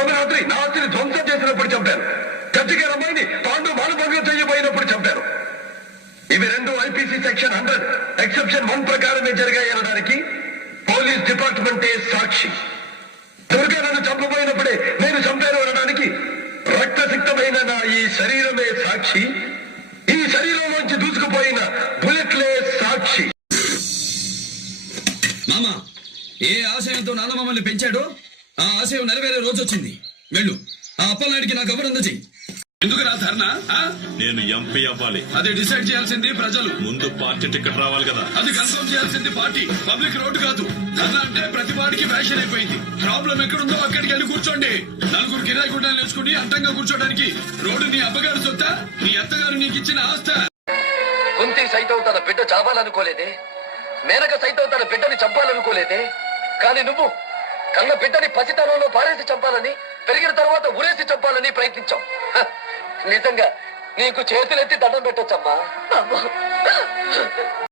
సోమరాత్రి నా ఆస్తిని ధ్వంసం చేసినప్పుడు చంపారు. కచ్చిగారి అమ్మాయిని తాండు మానభంగం చేయబోయినప్పుడు చంపారు. ఇవి రెండు ఐపీసీ సెక్షన్ 100 ఎక్సెప్షన్ 1 ప్రకారమే జరిగాయనడానికి పోలీస్ డిపార్ట్మెంటే సాక్షి. దుర్గా నన్ను చంపబోయినప్పుడే నేను చంపాను అనడానికి రక్తసిక్తమైన నా ఈ శరీరమే సాక్షి. ఈ శరీరంలోంచి దూసుకుపోయిన బుల్లెట్లే సాక్షి. మామా, ఏ ఆశయంతో నాన్న మమ్మల్ని పెంచాడో ఆ ఆశయం నెరవేరే రోజు వచ్చింది. వెళ్ళు, ఆ అప్పలనాయుడికి నాకు ఎవరు చెయ్యి. ఎందుకు రా ధర్నా? నేను ఎంపీ అవ్వాలి. అది డిసైడ్ చేయాల్సింది ప్రజలు. ముందు పార్టీ టికెట్ రావాలి కదా. అది కన్ఫర్మ్ చేయాల్సింది పార్టీ, పబ్లిక్ రోడ్డు కాదు. ధర్నా అంటే ప్రతి వాడికి ఫ్యాషన్ అయిపోయింది. ప్రాబ్లం ఎక్కడుందో అక్కడికి వెళ్ళి కూర్చోండి. నలుగురు కిరాయి గుడ్డలు నేర్చుకుని అంతంగా కూర్చోడానికి రోడ్డు నీ అబ్బగారు సొత్తా, నీ అత్తగారు నీకు ఇచ్చిన ఆస్త. కుంతి సైతం తన బిడ్డ చావాలనుకోలేదే, మేనక సైతం తన బిడ్డని చంపాలనుకోలేదే. కానీ నువ్వు కన్న బిడ్డని పసితనంలో పారేసి చంపాలని, పెరిగిన తర్వాత ఉరేసి చంపాలని ప్రయత్నించావు. నిజంగా నీకు చేతులెత్తి దండం పెట్టొచ్చమ్మా.